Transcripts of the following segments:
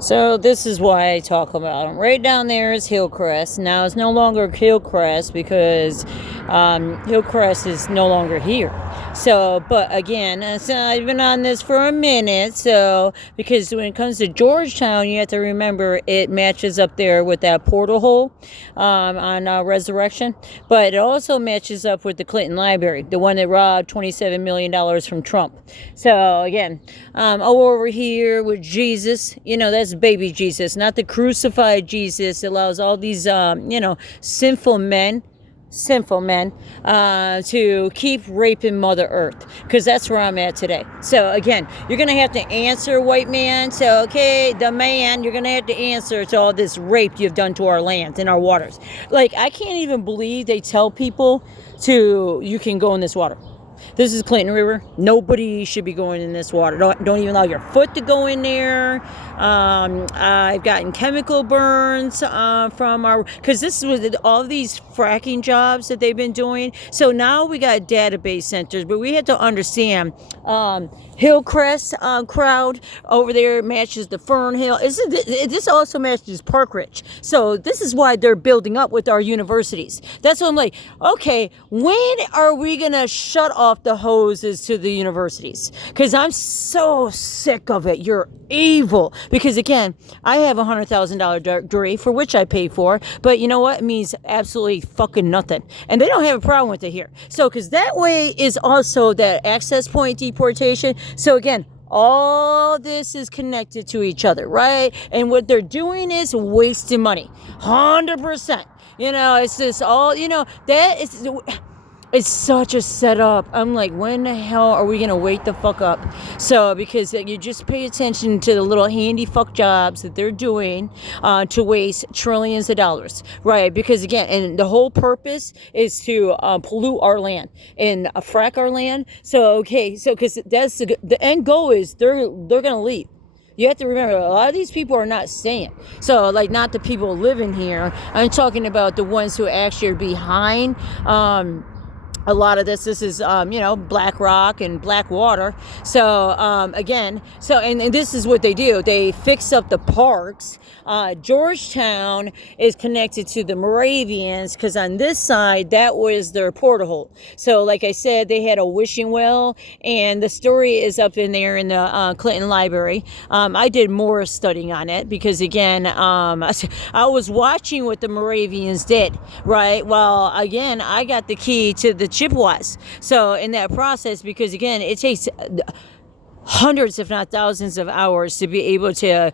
So this is why I talk about them. Right down there is HILLCREST. Now it's no longer HILLCREST because HILLCREST is no longer here. So, but again, so I've been on this for a minute. So, because when it comes to Georgetown, you have to remember it matches up there with that portal hole on Resurrection. But it also matches up with the Clinton Library, the one that robbed $27 million from Trump. So, again, over here with Jesus, that's baby Jesus, not the crucified Jesus. It allows all these, sinful men to keep raping Mother Earth, because that's where I'm at today. So again, you're gonna have to answer, white man. So okay, the man, you're gonna have to answer to all this rape you've done to our lands and our waters. Like, I can't even believe they tell people you can go in this water. This is Clinton River. Nobody should be going in this water. Don't even allow your foot to go in there. I've gotten chemical burns because this was all these fracking jobs that they've been doing. So now we got database centers, but we have to understand HILLCREST crowd over there matches the Fern Hill. This also matches Park Ridge. So this is why they're building up with our universities. That's why I'm like, okay, when are we going to shut off the hoses to the universities? Because I'm so sick of it. You're evil. Because again, I have a $100,000 degree for which I pay for, but you know what? It means absolutely fucking nothing. And they don't have a problem with it here. So, because that way is also that access point deportation. So again, all this is connected to each other, right? And what they're doing is wasting money. 100%. It's just all, that is... It's such a setup. I'm like, when the hell are we going to wake the fuck up? So, because you just pay attention to the little handy fuck jobs that they're doing to waste trillions of dollars, right? Because again, and the whole purpose is to pollute our land and frack our land. So, okay, so because that's the end goal is they're going to leave. You have to remember, a lot of these people are not staying. So, like, not the people living here. I'm talking about the ones who actually are behind a lot of this is Black Rock and Blackwater. So again, and this is what they do. They fix up the parks. Georgetown is connected to the Moravians because on this side, that was their portal. So like I said, they had a wishing well, and the story is up in there in the Clinton Library. I did more studying on it because again, I was watching what the Moravians did, right? Well, again, I got the key to the Chippewas. So in that process, because again, it takes hundreds, if not thousands of hours to be able to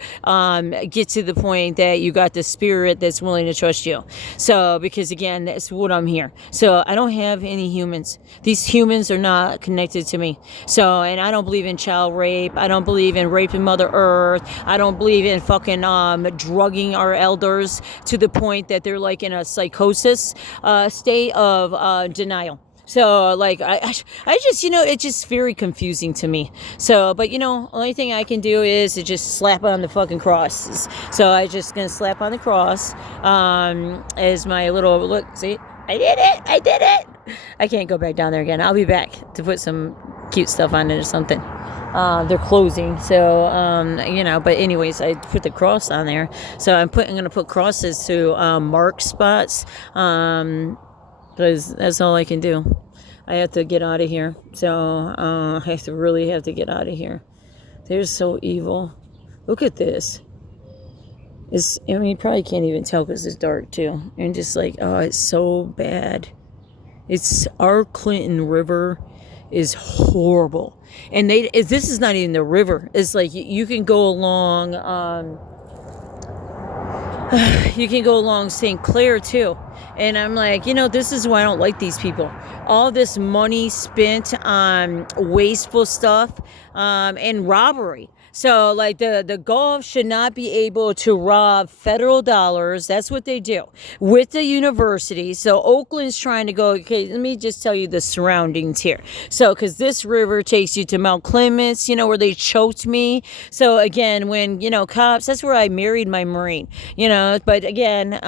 get to the point that you got the spirit that's willing to trust you. So, because again, that's what I'm here. So I don't have any humans. These humans are not connected to me. So, and I don't believe in child rape. I don't believe in raping Mother Earth. I don't believe in fucking drugging our elders to the point that they're like in a psychosis state of denial. So, like, I just, it's just very confusing to me. So, but, only thing I can do is to just slap on the fucking crosses. So, I just gonna slap on the cross as my little, look, see, I did it. I can't go back down there again. I'll be back to put some cute stuff on it or something. They're closing, so but anyways, I put the cross on there. So I'm gonna put crosses to mark spots. Because that's all I can do. I have to get out of here. So I really have to get out of here. They're so evil. Look at this. You probably can't even tell because it's dark too. And just like, oh, it's so bad. It's our Clinton River is horrible. And this is not even the river. It's like you can go along. You can go along St. Clair too. And I'm like, this is why I don't like these people. All this money spent on wasteful stuff and robbery. So, like, the Gulf should not be able to rob federal dollars. That's what they do with the university. So, Oakland's trying to go, okay, let me just tell you the surroundings here. So, because this river takes you to Mount Clemens, where they choked me. So, again, when, cops, that's where I married my Marine, but again,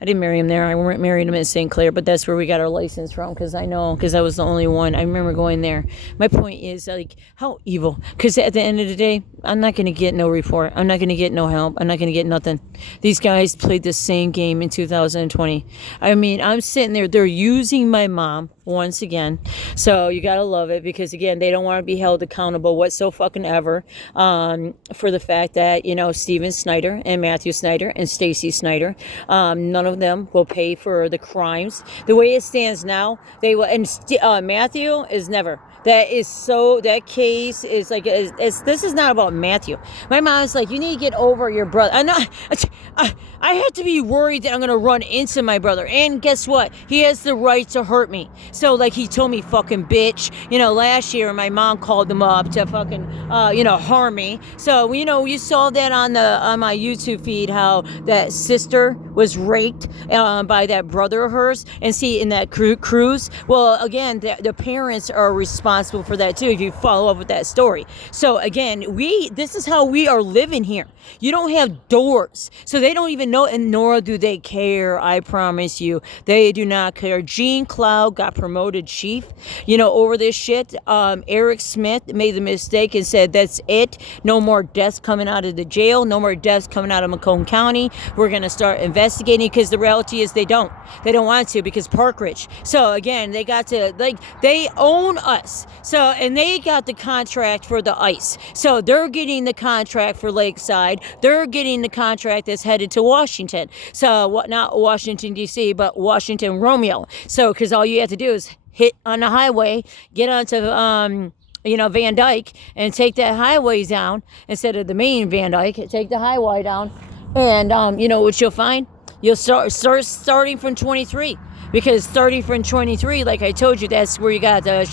I didn't marry him there. I married him in St. Clair, but that's where we got our license from, because I was the only one. I remember going there. My point is, like, how evil. Because at the end of the day, I'm not going to get no report. I'm not going to get no help. I'm not going to get nothing. These guys played the same game in 2020. I mean, I'm sitting there. They're using my mom once again. So you got to love it, because, again, they don't want to be held accountable whatsoever for the fact that, Steven Snyder and Matthew Snyder and Stacy Snyder, none of them will pay for the crimes. The way it stands now, they will. And Matthew is never. That case is like, this is not about Matthew. My mom's like, you need to get over your brother. I have to be worried that I'm going to run into my brother. And guess what? He has the right to hurt me. So, like, he told me, fucking bitch. Last year, my mom called him up to fucking, harm me. So, you saw that on my YouTube feed, how that sister was raped by that brother of hers. And see, in that cruise, well, again, the parents are responsible for that too, if you follow up with that story. So, again, this is how we are living here. You don't have doors. So they don't even know, and nor do they care. I promise you, they do not care. Gene Cloud got promoted chief, over this shit. Eric Smith made the mistake and said, that's it. No more deaths coming out of the jail. No more deaths coming out of Macomb County. We're going to start investigating, because the reality is they don't want to, because Park Ridge. So again, they got to, they own us. So, and they got the contract for the ice. So they're getting the contract for Lakeside. They're getting the contract that's headed to Washington. So not Washington, D.C., but Washington Romeo. So, because all you have to do is hit on the highway, get onto, Van Dyke, and take that highway down instead of the main Van Dyke. Take the highway down, and what you'll find? You'll start starting from 23. Because starting from 23, like I told you, that's where you got the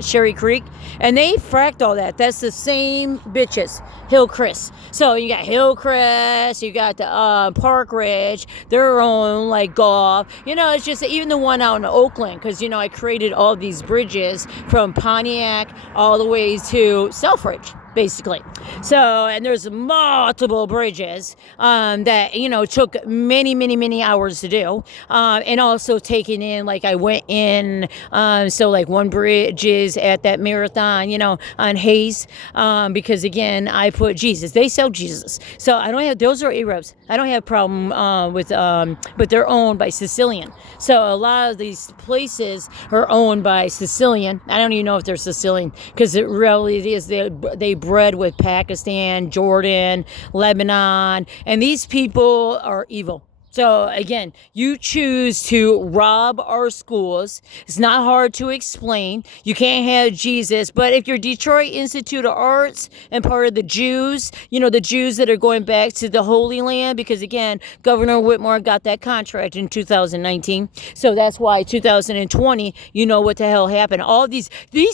Sherry Creek. And they fracked all that. That's the same bitches. HILLCREST. So you got HILLCREST, you got the Park Ridge, their own, like, golf. It's just even the one out in Oakland. Because, I created all these bridges from Pontiac all the way to Selfridge, basically. So, and there's multiple bridges that, took many, many, many hours to do. And also taking in, like, I went in, so, like, one bridge is at that marathon, on Hayes, because, again, I put Jesus. They sell Jesus. So I don't have, those are Arabs. I don't have a problem with, but they're owned by Sicilian. So a lot of these places are owned by Sicilian. I don't even know if they're Sicilian, because it really is, they bred with Pakistan, Jordan, Lebanon, and these people are evil. So again, you choose to rob our schools. It's not hard to explain. You can't have Jesus, but if you're Detroit Institute of Arts and part of the Jews, the Jews that are going back to the Holy Land, because again, Governor Whitmore got that contract in 2019. So that's why 2020, what the hell happened. All these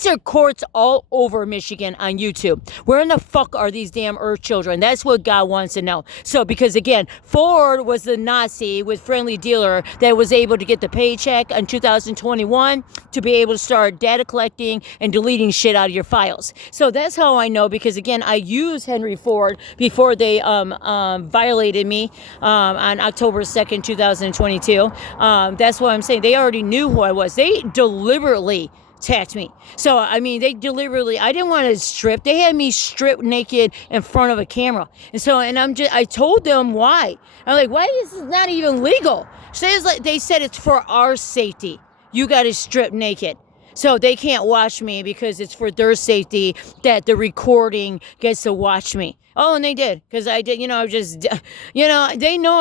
are courts all over Michigan on YouTube. Where in the fuck are these damn Earth children? That's what God wants to know. So because again, Ford was the Nazi with Friendly Dealer that was able to get the paycheck in 2021 to be able to start data collecting and deleting shit out of your files. So that's how I know, because again, I used Henry Ford before they violated me on October 2nd, 2022. That's what I'm saying. They already knew who I was. They deliberately attacked me. So, I mean, I didn't want to strip. They had me stripped naked in front of a camera. And I told them why. I'm like, why is this not even legal? So they said it's for our safety. You got to strip naked. So they can't watch me because it's for their safety that the recording gets to watch me. Oh, and they did, because I did, they know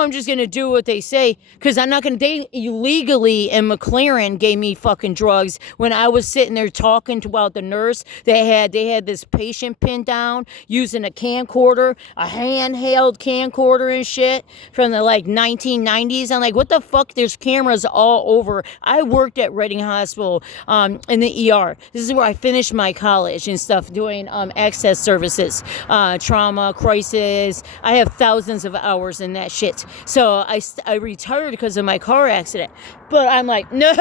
I'm just going to do what they say, because I'm not going to, they illegally, and McLaren gave me fucking drugs when I was sitting there talking about the nurse. They had this patient pinned down using a camcorder, a handheld camcorder and shit from the 1990s. I'm like, what the fuck? There's cameras all over. I worked at Reading Hospital in the ER. This is where I finished my college and stuff, doing access services, trauma, crisis. I have thousands of hours in that shit. So I retired because of my car accident. But I'm like, no.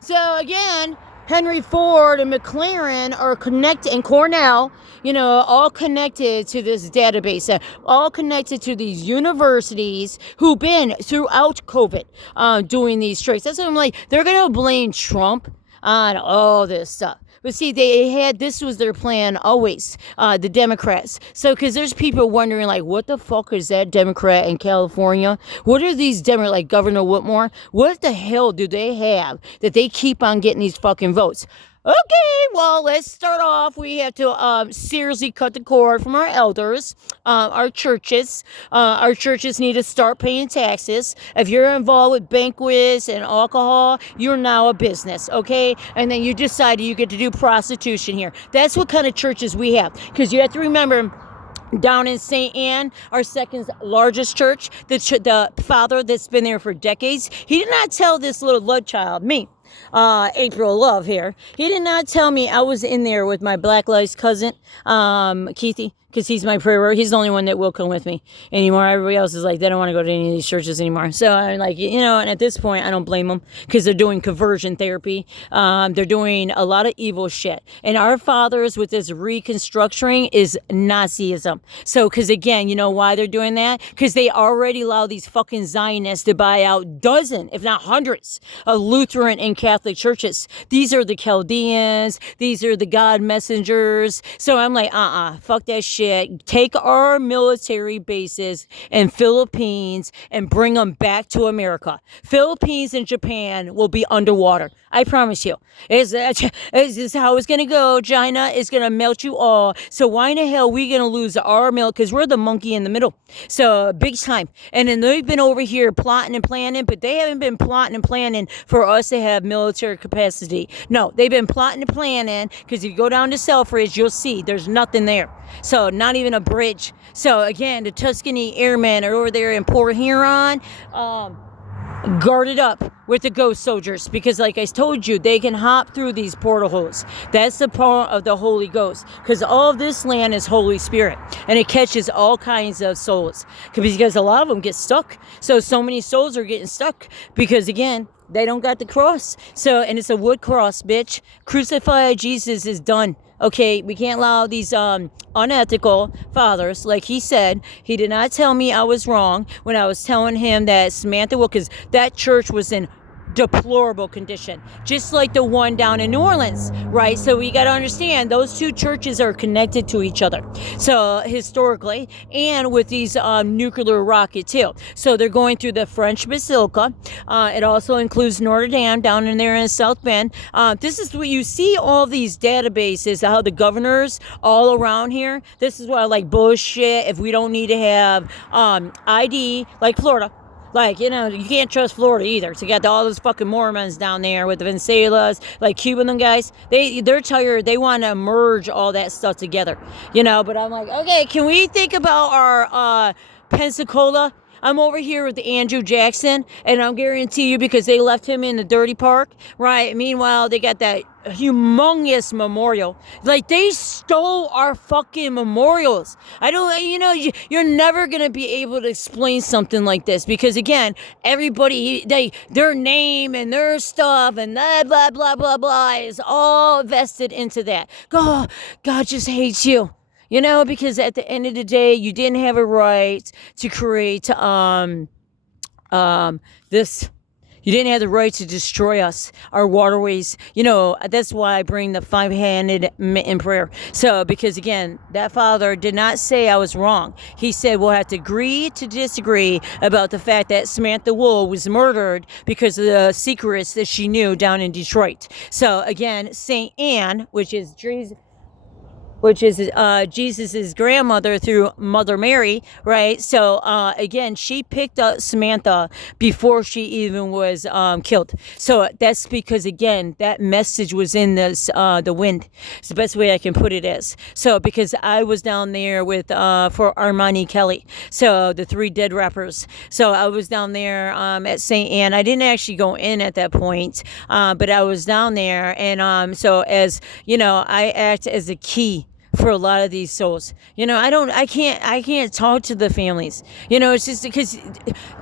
So again, Henry Ford and McLaren are connected, and Cornell, all connected to this database, all connected to these universities who've been throughout COVID doing these tricks. That's what I'm like, they're going to blame Trump on all this stuff. But see, this was their plan always, the Democrats. So, because there's people wondering, like, what the fuck is that Democrat in California? What are these Democrats, like Governor Whitmore? What the hell do they have that they keep on getting these fucking votes? Okay, well, let's start off. We have to seriously cut the cord from our elders, our churches. Our churches need to start paying taxes. If you're involved with banquets and alcohol, you're now a business, okay? And then you decide you get to do prostitution here. That's what kind of churches we have. Because you have to remember, down in St. Anne, our second largest church, the father that's been there for decades, he did not tell this little love child, me, April Love here. He did not tell me I was in there with my Black Lives cousin, Keithy, because he's my prayer. He's the only one that will come with me anymore. Everybody else is like, they don't want to go to any of these churches anymore. So I'm like, and at this point, I don't blame them because they're doing conversion therapy. They're doing a lot of evil shit. And our fathers with this reconstructing is Nazism. So, because again, you know why they're doing that? Because they already allow these fucking Zionists to buy out dozens, if not hundreds, of Lutheran and Catholic churches. These are the Chaldeans. These are the God messengers. So I'm like, fuck that shit. Take our military bases in Philippines and bring them back to America. Philippines and Japan will be underwater. I promise you. Is this how it's going to go? China is going to melt you all. So why in the hell are we going to lose our milk? Because we're the monkey in the middle. So big time. And then they've been over here plotting and planning, but they haven't been plotting and planning for us to have military capacity. No, they've been plotting and planning because if you go down to Selfridge, you'll see there's nothing there. So not even a bridge. So again, the Tuscany Airmen are over there in Port Huron, guarded up with the ghost soldiers because like I told you, they can hop through these portal holes. That's the part of the Holy Ghost because all of this land is Holy Spirit and it catches all kinds of souls because a lot of them get stuck. So many souls are getting stuck because again, they don't got the cross. So, and it's a wood cross, bitch. Crucified Jesus is done. Okay, we can't allow these unethical fathers, like he said. He did not tell me I was wrong when I was telling him that Samantha Will, because that church was in deplorable condition, just like the one down in New Orleans, right? So we got to understand those two churches are connected to each other. So historically, and with these nuclear rocket too. So they're going through the French Basilica. It also includes Notre Dame down in there in South Bend. This is what you see all these databases, how the governors all around here. This is why I like bullshit. If we don't need to have ID, like Florida. Like, you can't trust Florida either. So you got all those fucking Mormons down there with the Vencelas, like Cuban them guys. They're tired. They want to merge all that stuff together, But I'm like, okay, can we think about our Pensacola? I'm over here with Andrew Jackson, and I'm guarantee you because they left him in the dirty park, right? Meanwhile, they got that humongous memorial. Like, they stole our fucking memorials. I don't, you're never going to be able to explain something like this because, again, everybody, their name and their stuff and blah, blah, blah, blah, blah is all vested into that. God just hates you. Because at the end of the day, you didn't have a right to create this. You didn't have the right to destroy us, our waterways. That's why I bring the five-handed mitten prayer. So, because again, that father did not say I was wrong. He said we'll have to agree to disagree about the fact that Samantha Wool was murdered because of the secrets that she knew down in Detroit. So, again, St. Anne, which is Jesus's grandmother through Mother Mary, right? So again, she picked up Samantha before she even was killed. So that's because again, that message was in the wind. It's the best way I can put it is. So because I was down there with for Armani Kelly, so the 3 dead rappers. So I was down there at St. Anne. I didn't actually go in at that point, but I was down there, and so as I act as a key for a lot of these souls. I can't talk to the families. It's just because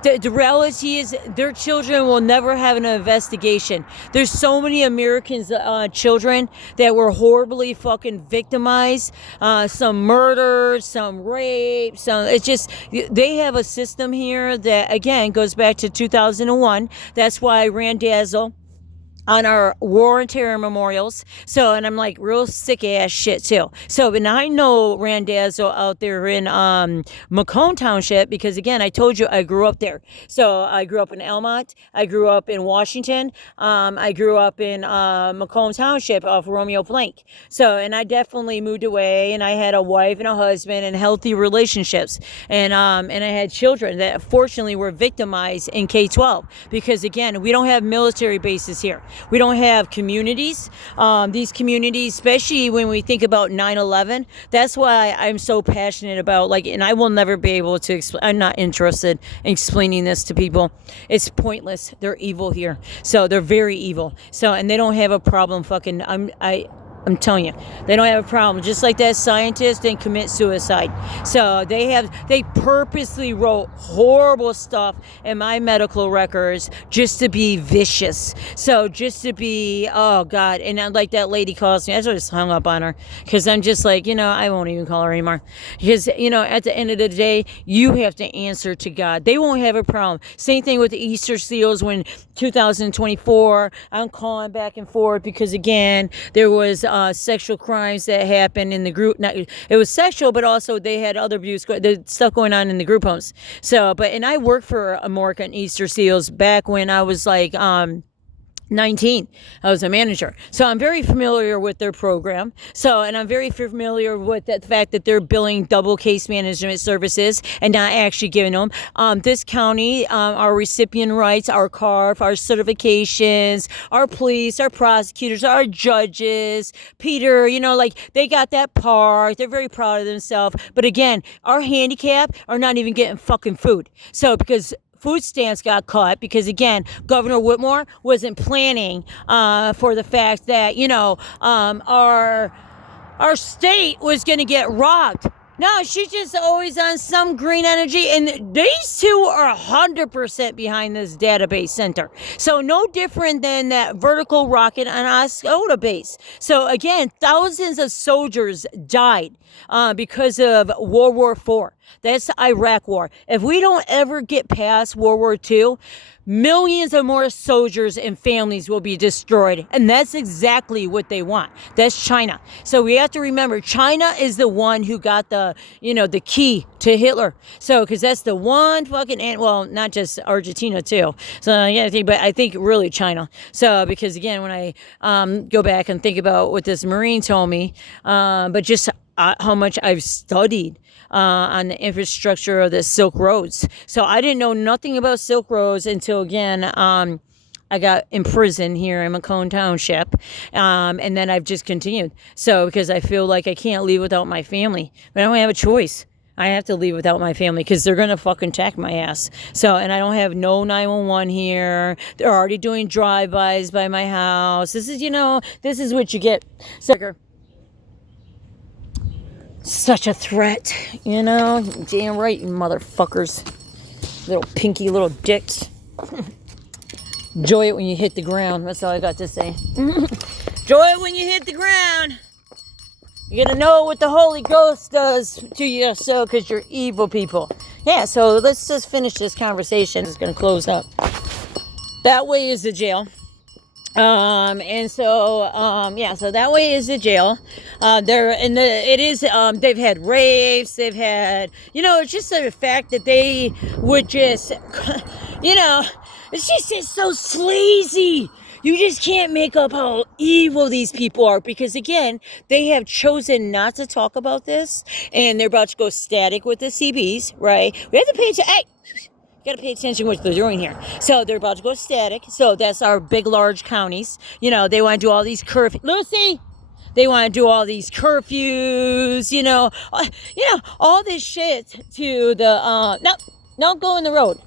the reality is their children will never have an investigation. There's so many Americans, children that were horribly fucking victimized, some murdered, some raped, it's just, they have a system here that, again, goes back to 2001. That's why I ran Dazzle on our war and terror memorials. So, and I'm like real sick ass shit too. So, and I know Randazzo out there in Macomb Township, because again, I told you I grew up there. So I grew up in Elmont. I grew up in Washington. I grew up in Macomb Township off Romeo Plank. So, and I definitely moved away, and I had a wife and a husband and healthy relationships. And I had children that fortunately were victimized in K-12, because again, we don't have military bases here. We don't have communities. These communities, especially when we think about 9/11, that's why I'm so passionate about, and I will never be able to explain. I'm not interested in explaining this to people. It's pointless. They're evil here. So they're very evil. So, and they don't have a problem fucking, I'm telling you, they don't have a problem. Just like that scientist didn't commit suicide. So they purposely wrote horrible stuff in my medical records just to be vicious. So just to be, oh God. And like that lady calls me, I just hung up on her, because I'm just like, I won't even call her anymore. Because, at the end of the day, you have to answer to God. They won't have a problem. Same thing with the Easter seals when 2024, I'm calling back and forth, because again, there was sexual crimes that happened in the group. It was sexual, but also they had other abuse, the stuff going on in the group homes. So, and I worked for American Easter Seals back when I was 19. I was a manager. So I'm very familiar with their program. So, and I'm very familiar with the fact that they're billing double case management services and not actually giving them. This county, our recipient rights, our CARF, our certifications, our police, our prosecutors, our judges, Peter, they got that part. They're very proud of themselves. But again, our handicap are not even getting fucking food. So, because food stamps got cut, because again, Governor Whitmore wasn't planning for the fact that our state was going to get robbed. No, she's just always on some green energy, and these two are 100% behind this database center. So no different than that vertical rocket on Oscoda base. So again, thousands of soldiers died because of World War IV. That's the Iraq War. If we don't ever get past World War II, millions of more soldiers and families will be destroyed. And that's exactly what they want. That's China. So we have to remember, China is the one who got the key to Hitler. So, because that's the one fucking, well, not just Argentina too. So, yeah, but I think really China. So, because again, when I go back and think about what this Marine told me, but just how much I've studied on the infrastructure of the Silk Roads. So I didn't know nothing about Silk Roads until, again, I got imprisoned here in Macomb Township, and then I've just continued. So, because I feel like I can't leave without my family, but I don't have a choice. I have to leave without my family, because they're going to fucking attack my ass. So, and I don't have no 911 here. They're already doing drive-bys by my house. This is what you get. So, such a threat, damn right, you motherfuckers, little pinky little dicks. Enjoy it when you hit the ground. That's all I got to say. Enjoy it when you hit the ground. You're gonna know what the Holy Ghost does to you, so, because you're evil people. Yeah, so let's just finish this conversation. It's gonna close up. That way is the jail. So that way is the jail. They've had rapes, they've had, it's just the fact that they would just, it's so sleazy. You just can't make up how evil these people are, because again, they have chosen not to talk about this, and they're about to go static with the CBs, right? We have to pay attention. Hey! Got to pay attention to what they're doing here. So they're about to go static. So that's our big, large counties. They want to do all these curfews. Lucy! They want to do all these curfews, all this shit to the, no, go in the road.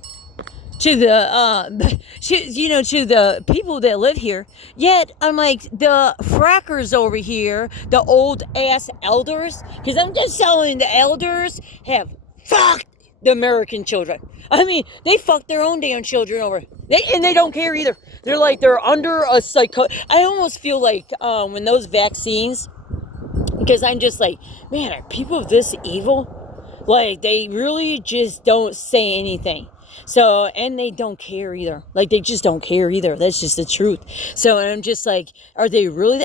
to the to the people that live here. Yet I'm like, the frackers over here, the old ass elders, because I'm just telling, the elders have fucked the American children. I mean, they fucked their own damn children over. They don't care either. They're like, they're under a I almost feel like when those vaccines, because I'm just like, man, are people this evil? Like, they really just don't say anything. So, and they don't care either. Like, they just don't care either. That's just the truth. So, and I'm just like, are they really?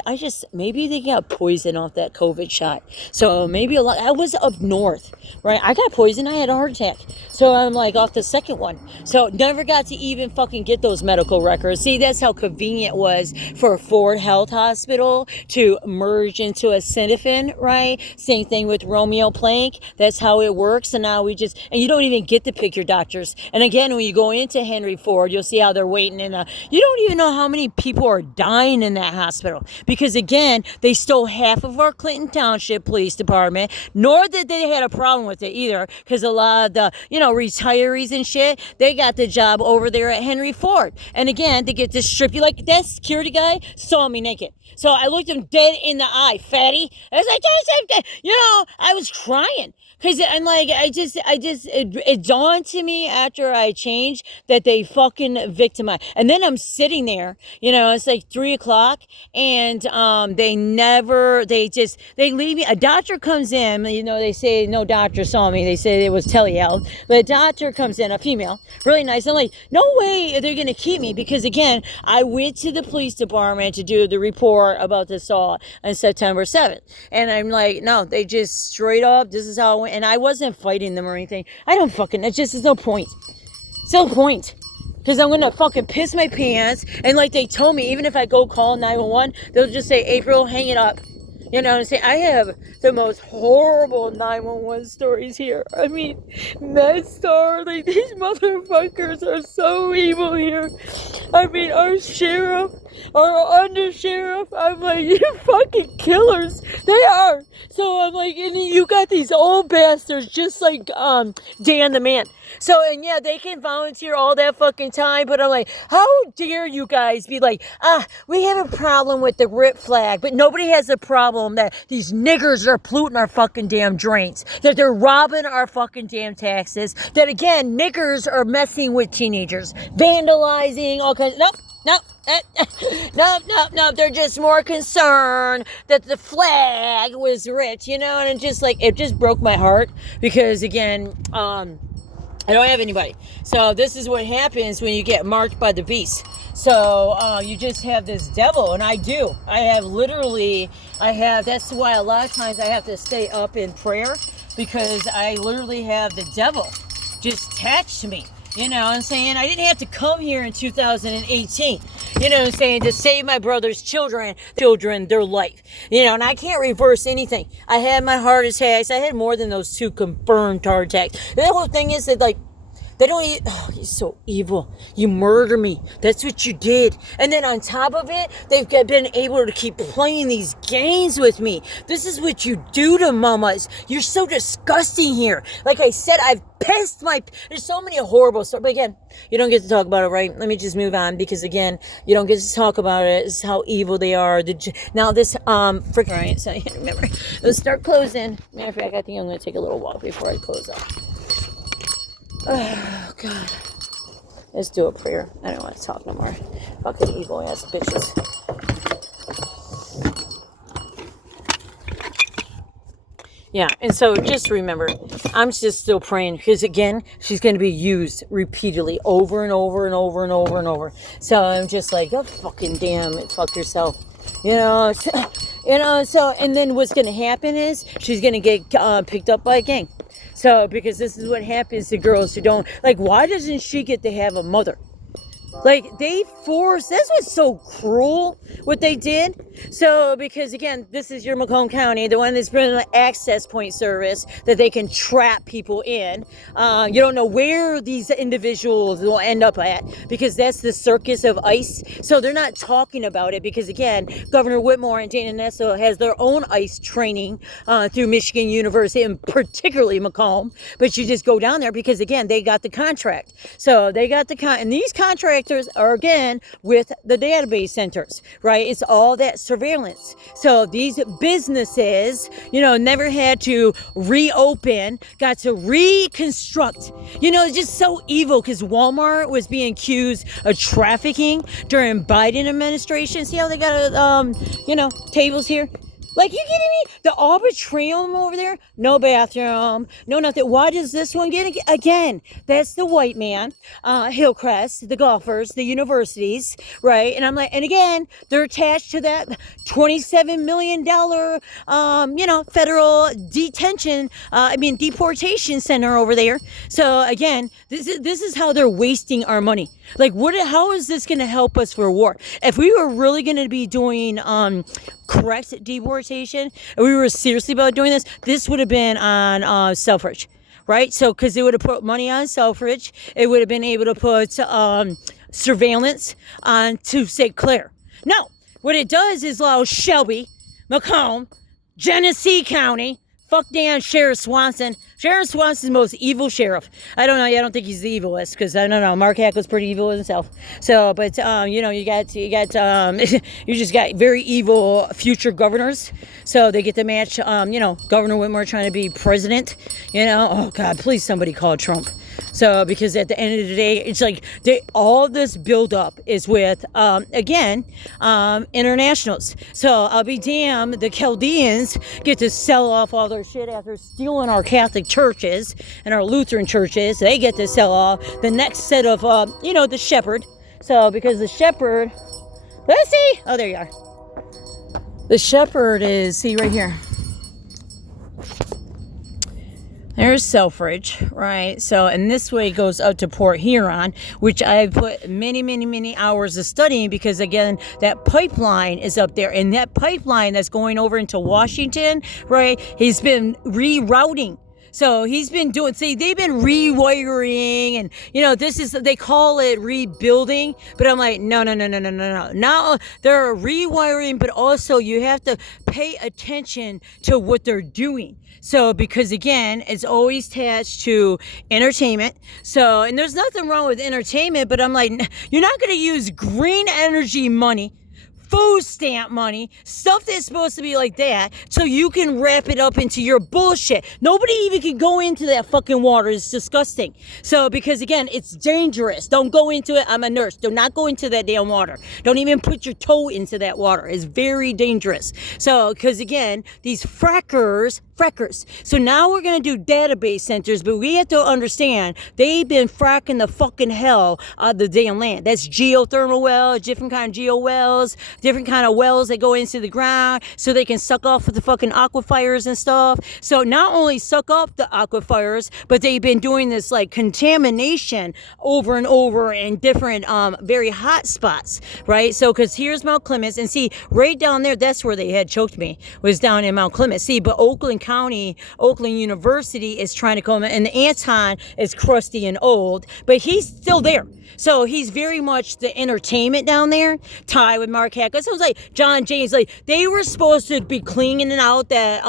Maybe they got poison off that COVID shot. So maybe I was up north, right? I got poisoned. I had a heart attack. So I'm like off the second one. So never got to even fucking get those medical records. See, that's how convenient it was for Ford Health Hospital to merge into a Cinefin, right? Same thing with Romeo Plank. That's how it works. And now and you don't even get to pick your doctors. And again, when you go into Henry Ford, you'll see how they're waiting. And you don't even know how many people are dying in that hospital. Because again, they stole half of our Clinton Township Police Department. Nor did they had a problem with it either. Because a lot of the, retirees and shit, they got the job over there at Henry Ford. And again, they get to strip you. Like, that security guy saw me naked. So I looked him dead in the eye, fatty. I was like, I was crying. Because I'm like, it dawned to me after I changed that they fucking victimized. And then I'm sitting there, it's like 3:00, and they leave me. A doctor comes in, they say no doctor saw me. They say it was telehealth. But a doctor comes in, a female, really nice. I'm like, no way they're going to keep me. Because again, I went to the police department to do the report about the assault on September 7th. And I'm like, no, they just straight up, this is how it went. And I wasn't fighting them or anything. There's no point. It's no point. Because I'm going to fucking piss my pants. And like they told me, even if I go call 911, they'll just say, April, hang it up. You know what I'm saying? I have the most horrible 911 stories here. I mean, MedStar, like, these motherfuckers are so evil here. I mean, our sheriff, our undersheriff, I'm like, you fucking killers. They are. So I'm like, and you got these old bastards just like Dan the Man. So, and yeah, they can volunteer all that fucking time, but I'm like, how dare you guys be like, we have a problem with the RIP flag, but nobody has a problem that these niggers are polluting our fucking damn drains, that they're robbing our fucking damn taxes, that again, niggers are messing with teenagers, vandalizing, all kinds of, nope, they're just more concerned that the flag was rich, and it just broke my heart, because again, I don't have anybody. So this is what happens when you get marked by the beast. So you just have this devil, and I do. That's why a lot of times I have to stay up in prayer, because I literally have the devil just attached to me. You know what I'm saying? I didn't have to come here in 2018, you know what I'm saying, to save my brother's children, their life. And I can't reverse anything. I had my heart attacks. I had more than those 2 confirmed heart attacks. The whole thing is that, like, they don't eat. Oh, you're so evil. You murder me. That's what you did. And then on top of it, they've been able to keep playing these games with me. This is what you do to mamas. You're so disgusting here. Like I said, I've pissed there's so many horrible stories. But again, you don't get to talk about it, right? Let me just move on, because again, you don't get to talk about it. It's how evil they are. Now this, right, so remember, let's start closing. Matter of fact, I think I'm going to take a little walk before I close up. Oh, God. Let's do a prayer. I don't want to talk no more. Fucking evil ass bitches. Yeah, and so just remember, I'm just still praying, because again, she's going to be used repeatedly over and over and over and over and over. So I'm just like, oh, fucking damn it, fuck yourself. So, and then what's going to happen is she's going to get picked up by a gang. So, because this is what happens to girls who don't, like, why doesn't she get to have a mother? Like, they forced, that's what's so cruel, what they did. So, because again, this is your Macomb County, the one that's been an access point service that they can trap people in. You don't know where these individuals will end up at, because that's the circus of ICE. So they're not talking about it because, again, Governor Whitmore and Dana Nessel has their own ICE training through Michigan University, and particularly Macomb. But you just go down there because, again, they got the contract. So they got and these contractors are, again, with the database centers, right? It's all that surveillance. So these businesses, never had to reopen, got to reconstruct. It's just so evil, because Walmart was being accused of trafficking during Biden administration. See how they got, tables here? Like, you kidding me? The arbitrarium over there, no bathroom, no nothing. Why does this one get it? Again, that's the white man, HILLCREST, the golfers, the universities, right? And I'm like, and again, they're attached to that $27 million, federal deportation center over there. So again, this is how they're wasting our money. Like, how is this going to help us for war? If we were really going to be doing correct deportation, and we were seriously about doing this would have been on Selfridge, right? So, because it would have put money on Selfridge, it would have been able to put surveillance on to St. Clair. No, what it does is allow Shelby, Macomb, Genesee County, fuck damn Sheriff Swanson. Sheriff Swanson's the most evil sheriff. I don't know. I don't think he's the evilest, because I don't know. Mark Hackle's pretty evil himself. So, but you just got very evil future governors. So they get to match. Governor Whitmore trying to be president. Oh God, please somebody call Trump. So, because at the end of the day, it's like all this buildup is with internationals. So I'll be damned, the Chaldeans get to sell off all their shit after stealing our Catholic churches and our Lutheran churches. They get to sell off the next set of the shepherd. So, because the shepherd, let's see, oh, there you are. The shepherd is, see right here, there's Selfridge, right? So, and this way goes out to Port Huron, which I've put many hours of studying, because again, that pipeline is up there, and that pipeline that's going over into Washington, right? He's been rerouting. So he's been doing, they've been rewiring, and, they call it rebuilding, but I'm like, no. Now they're rewiring, but also you have to pay attention to what they're doing. So, because again, it's always attached to entertainment. So, and there's nothing wrong with entertainment, but I'm like, you're not going to use green energy money, food stamp money, stuff that's supposed to be like that, so you can wrap it up into your bullshit. Nobody even can go into that fucking water. It's disgusting. So, because again, it's dangerous. Don't go into it. I'm a nurse. Do not go into that damn water. Don't even put your toe into that water. It's very dangerous. So, because again, these frackers. So now we're going to do database centers, but we have to understand they've been fracking the fucking hell out of the damn land. That's geothermal wells, different kind of geo wells, different kind of wells that go into the ground so they can suck off the fucking aquifers and stuff. So not only suck up the aquifers, but they've been doing this like contamination over and over in different very hot spots, right? So, because here's Mount Clemens, and see right down there, that's where they had choked me, was down in Mount Clemens. See, but Oakland University is trying to come in, and the Anton is crusty and old, but he's still there. So he's very much the entertainment down there, tied with Mark Hackett. So it was like John James, like they were supposed to be cleaning out that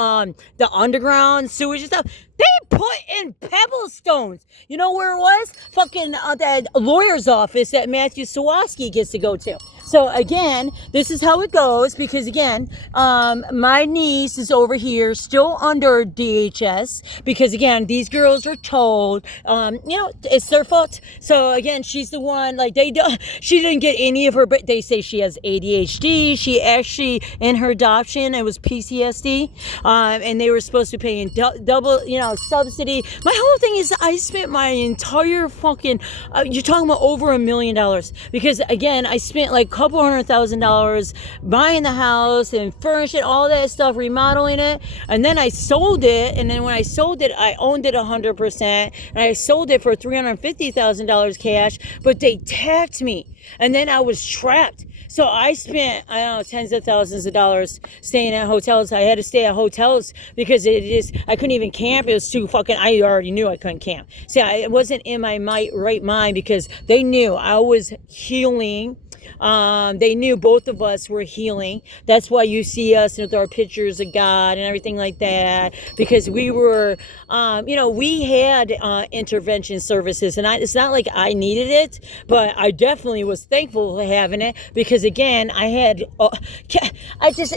the underground sewage and stuff. They put in pebble stones. You know where it was? Fucking that lawyer's office that Matthew Sawaski gets to go to. So again, this is how it goes, because again, my niece is over here still under DHS, because again, these girls are told, it's their fault. So again, she's the one, like she didn't get any of her, but they say she has ADHD. She actually, in her adoption, it was PTSD, and they were supposed to be paying double, subsidy. My whole thing is I spent my entire fucking, you're talking about over $1 million, because again, I spent like couple $100,000 buying the house and furnishing all that stuff, remodeling it. And then I sold it. And then when I sold it, I owned it 100%. And I sold it for $350,000 cash, but they taxed me. And then I was trapped. So I spent, I don't know, tens of thousands of dollars staying at hotels. I had to stay at hotels because I couldn't even camp. It was too fucking, I already knew I couldn't camp. See, I wasn't in my right mind because they knew I was healing. They knew both of us were healing. That's why you see us with our pictures of God and everything like that, because we were, we had intervention services, and it's not like I needed it, but I definitely was thankful for having it, because again, it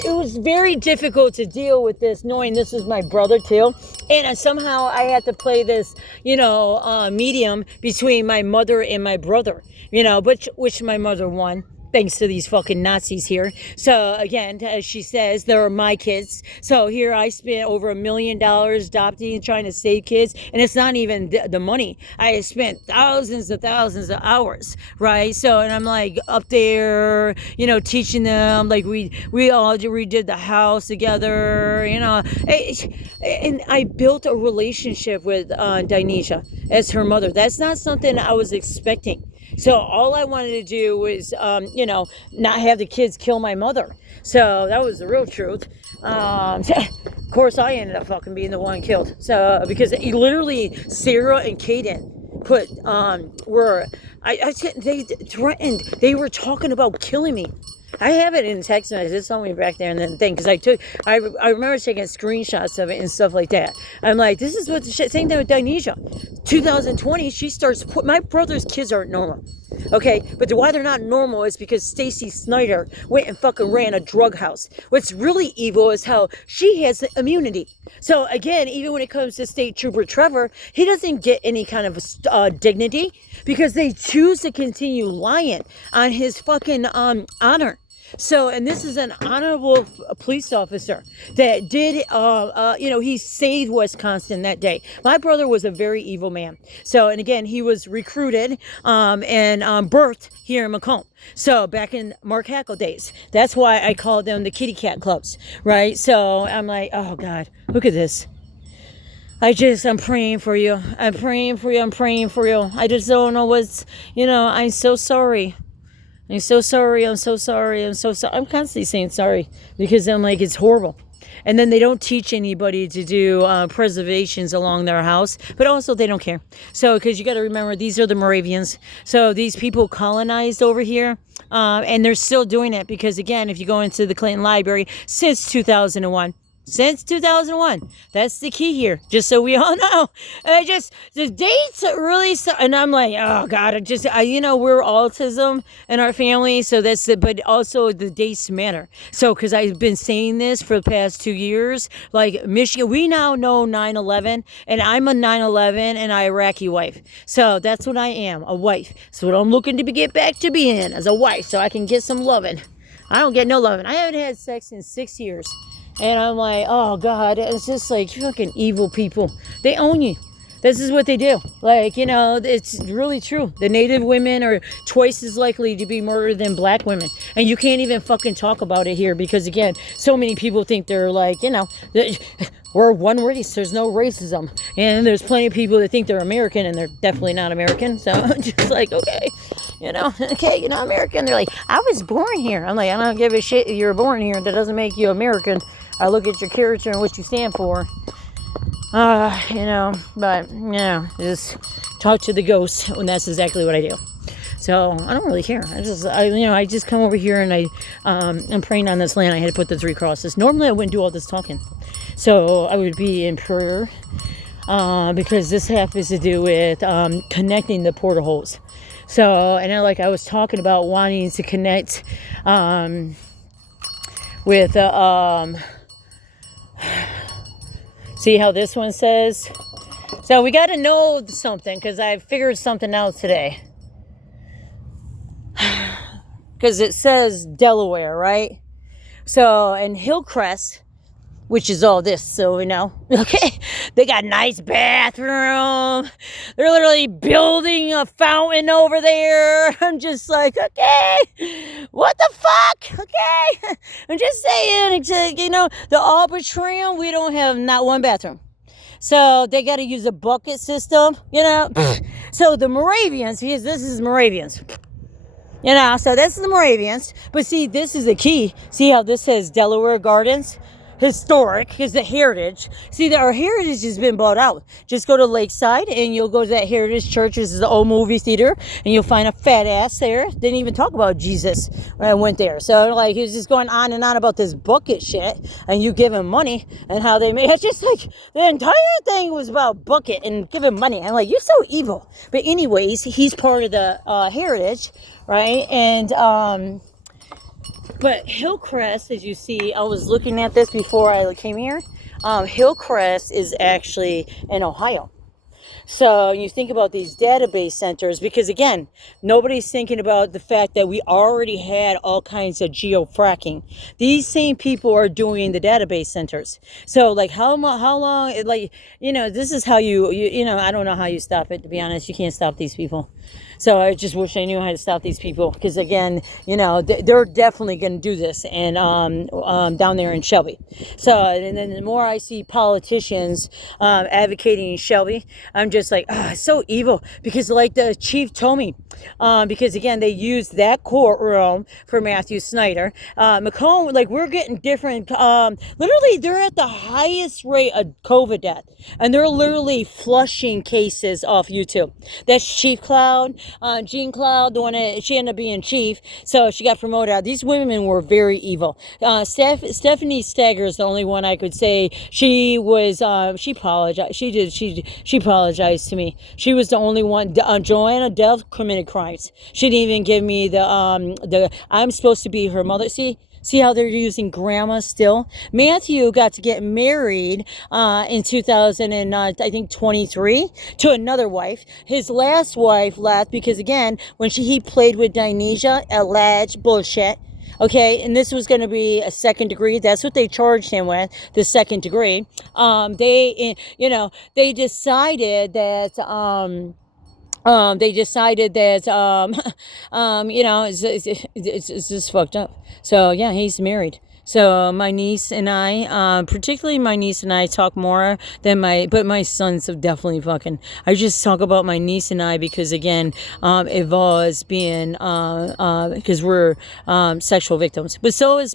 was very difficult to deal with this, knowing this was my brother too, and somehow I had to play this, medium between my mother and my brother, which my mother won, thanks to these fucking Nazis here. So again, as she says, they are my kids. So here I spent over $1 million adopting and trying to save kids, and it's not even the money. I spent thousands of hours, right? So, and I'm like up there, teaching them, like we all redid the house together, and I built a relationship with Dinesha as her mother. That's not something I was expecting. So all I wanted to do was, not have the kids kill my mother. So that was the real truth. Of course, I ended up fucking being the one killed. So because literally Sarah and Kaden they threatened. They were talking about killing me. I have it in text messages. It's on me back there and then thing, because I remember taking screenshots of it and stuff like that. I'm like, this is what the shit. Same thing with Dinesha. 2020, she starts. My brother's kids aren't normal, okay? But why they're not normal is because Stacy Snyder went and fucking ran a drug house. What's really evil is how she has the immunity. So again, even when it comes to State Trooper Trevor, he doesn't get any kind of dignity because they choose to continue lying on his fucking honor. So, and this is an honorable police officer that did, he saved Wisconsin that day. My brother was a very evil man. So, and again, he was recruited and birthed here in Macomb. So, back in Mark Hackle days. That's why I called them the kitty cat clubs, right? So, I'm like, oh, God, look at this. I'm praying for you. I'm praying for you. I just don't know I'm so sorry. I'm so sorry. I'm constantly saying sorry because I'm like, it's horrible. And then they don't teach anybody to do preservations along their house, but also they don't care. So, because you got to remember, these are the Moravians. So these people colonized over here, and they're still doing it because, again, if you go into the Clinton Library, since 2001, that's the key here, just so we all know. The dates really, and I'm like, oh God, we're autism in our family, so that's it, but also the dates matter. So, because I've been saying this for the past 2 years, like Michigan, we now know 9/11, and I'm a 9/11 and Iraqi wife. So that's what I am, a wife. So what I'm looking to get back to being as a wife, so I can get some loving. I don't get no loving. I haven't had sex in 6 years. And I'm like, oh, God, it's just like fucking evil people. They own you. This is what they do. Like, it's really true. The Native women are twice as likely to be murdered than black women. And you can't even fucking talk about it here because, again, so many people think they're like, we're one race. There's no racism. And there's plenty of people that think they're American and they're definitely not American. So I'm just like, okay, you're not American. They're like, I was born here. I'm like, I don't give a shit if you're born here. That doesn't make you American. I look at your character and what you stand for. Just talk to the ghosts, and that's exactly what I do. So I don't really care. I just come over here and I'm praying on this land. I had to put the 3 crosses. Normally I wouldn't do all this talking. So I would be in prayer because this happens to do with connecting the portal holes. So, and I was talking about wanting to connect with see how this one says? So we got to know something because I figured something out today. Because it says Delaware, right? So, and HILLCREST which is all this, so okay, they got a nice bathroom, they're literally building a fountain over there. I'm just like, okay, what the fuck, okay, I'm just saying, the Arbitrium, we don't have not one bathroom, so they got to use a bucket system, so the Moravians, this is Moravians, so this is the Moravians, but see, this is the key. See how this says Delaware Gardens? Historic is the heritage. See, our heritage has been bought out. Just go to Lakeside and you'll go to that Heritage Church. This is the old movie theater, and you'll find a fat ass there. Didn't even talk about Jesus when I went there. So like, he was just going on and on about this bucket shit, and you give him money and how they made it's just like the entire thing was about bucket and give him money. I'm like, you're so evil. But anyways, he's part of the heritage, right? And but HILLCREST, as you see, I was looking at this before I came here. HILLCREST is actually in Ohio. So you think about these database centers, because again, nobody's thinking about the fact that we already had all kinds of geofracking. These same people are doing the database centers. So like how long, like, this is how you I don't know how you stop it, to be honest. You can't stop these people. So I just wish I knew how to stop these people, because again, they're definitely going to do this, and down there in Shelby. So, and then the more I see politicians advocating in Shelby, I'm just like, it's so evil, because like the chief told me, because again, they used that courtroom for Matthew Snyder. Macomb, like, we're getting different, literally they're at the highest rate of COVID death, and they're literally flushing cases off YouTube. That's Chief Cloud. Jean Cloud, the one that she ended up being chief, so she got promoted out. These women were very evil. Stephanie Stagger is the only one I could say she was. She apologized. She apologized to me. She was the only one. Joanna Dell committed crimes. She didn't even give me the. I'm supposed to be her mother. See how they're using grandma still? Matthew got to get married in 2023 to another wife. His last wife left because, again, when he played with Dionysia, alleged bullshit. Okay, and this was going to be a second degree. That's what they charged him with, the second degree. They decided that. It's just fucked up. So yeah, he's married. So my niece and I, particularly my niece and I, talk more than my sons have definitely fucking. I just talk about my niece and I because, again, it was being, because we're sexual victims. But so is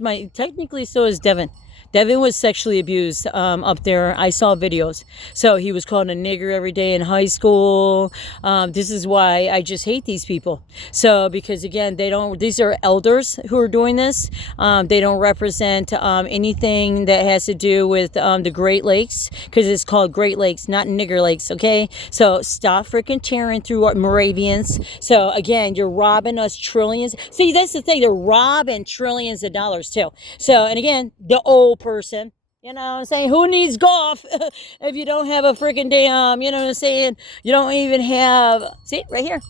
Devin. Devin was sexually abused up there. I saw videos. So he was called a nigger every day in high school. This is why I just hate these people. So because, again, these are elders who are doing this. They don't represent anything that has to do with the Great Lakes, because it's called Great Lakes, not Nigger Lakes, okay? So stop freaking tearing through our Moravians. So again, you're robbing us trillions. See, that's the thing. They're robbing trillions of dollars too. So, and again, the old person, you know what I'm saying? Who needs golf if you don't have a freaking damn, you know what I'm saying? You don't even have, see, right here.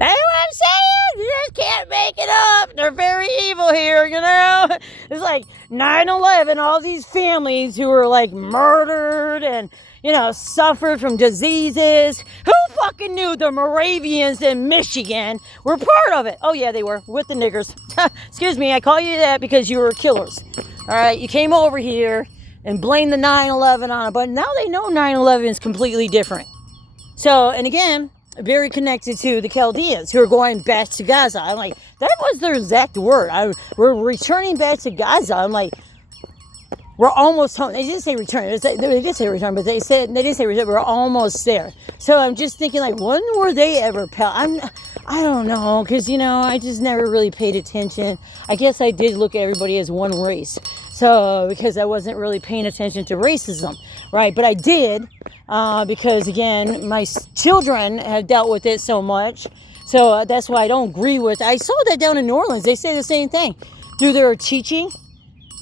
That's what I'm saying. You just can't make it up. They're very evil here, you know? It's like 9/11, all these families who were like murdered and, you know, suffered from diseases. Who fucking knew the Moravians in Michigan were part of it? Oh yeah, they were, with the niggers. Excuse me, I call you that because you were killers. All right, you came over here and blamed the 9/11 on it, but now they know 9/11 is completely different. So, and again, very connected to the Chaldeans who are going back to Gaza. I'm like, that was their exact word. We're returning back to Gaza. I'm like, we're almost home. They didn't say return. They did say return, but they didn't say return. We're almost there. So I'm just thinking, like, when were they ever I don't know, because, you know, I just never really paid attention. I guess I did look at everybody as one race. So, because I wasn't really paying attention to racism, right? But I did, because, again, my children have dealt with it so much. So that's why I don't agree with. I saw that down in New Orleans. They say the same thing through their teaching.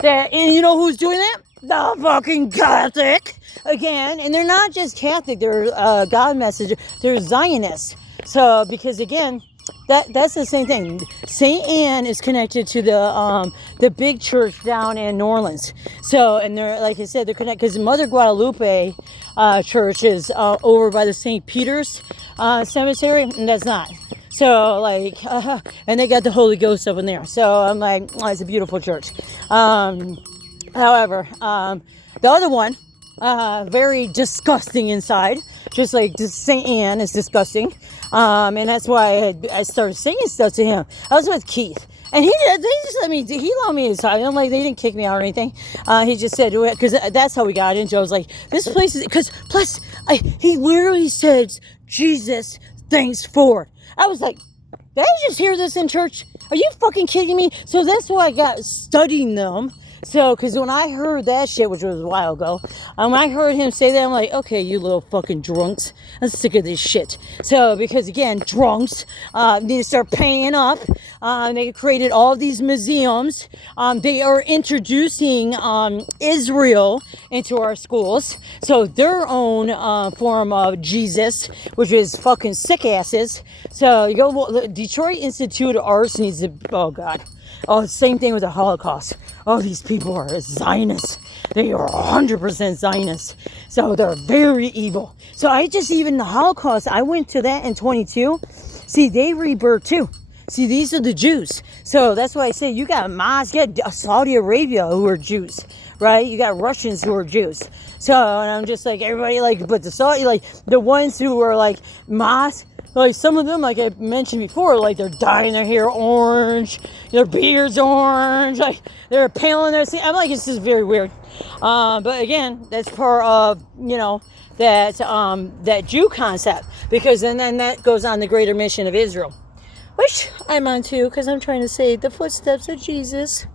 And you know who's doing that? The fucking Catholic again. And they're not just Catholic, they're God message, they're Zionists. So because, again, that's the same thing. St. Anne is connected to the big church down in New Orleans. So, and they're, like I said, they're connected because Mother Guadalupe church is over by the St. Peter's cemetery, and that's not. So, like, and they got the Holy Ghost up in there. So I'm like, oh, it's a beautiful church. However, the other one, very disgusting inside, just like St. Anne is disgusting. And that's why I started singing stuff to him. I was with Keith. And he just let me, he allowed me to talk. I'm like, they didn't kick me out or anything. He just said, because that's how we got into it. I was like, this place is, because plus, he literally said, Jesus, thanks for. I was like, did I just hear this in church? Are you fucking kidding me? So that's why I got studying them. So, because when I heard that shit, which was a while ago, I heard him say that, I'm like, okay, you little fucking drunks. I'm sick of this shit. So, because again, drunks need to start paying up. They created all these museums. They are introducing Israel into our schools. So, their own form of Jesus, which is fucking sick asses. So, you go, well, the Detroit Institute of Arts needs to, oh God. Oh, same thing with the Holocaust. Oh, these people are Zionists. They are 100% Zionists. So they're very evil. So even the Holocaust, I went to that in 22. See, they rebirth too. See, these are the Jews. So that's why I say you got you got Saudi Arabia who are Jews, right? You got Russians who are Jews. So, and I'm just like, everybody like, but the Saudi, like the ones who are like like some of them, like I mentioned before, like they're dyeing their hair orange, their beards orange, like they're paling their skin. I'm like, it's just very weird. But again, that's part of, that Jew concept, because then that goes on the greater mission of Israel, which I'm on too, because I'm trying to say the footsteps of Jesus.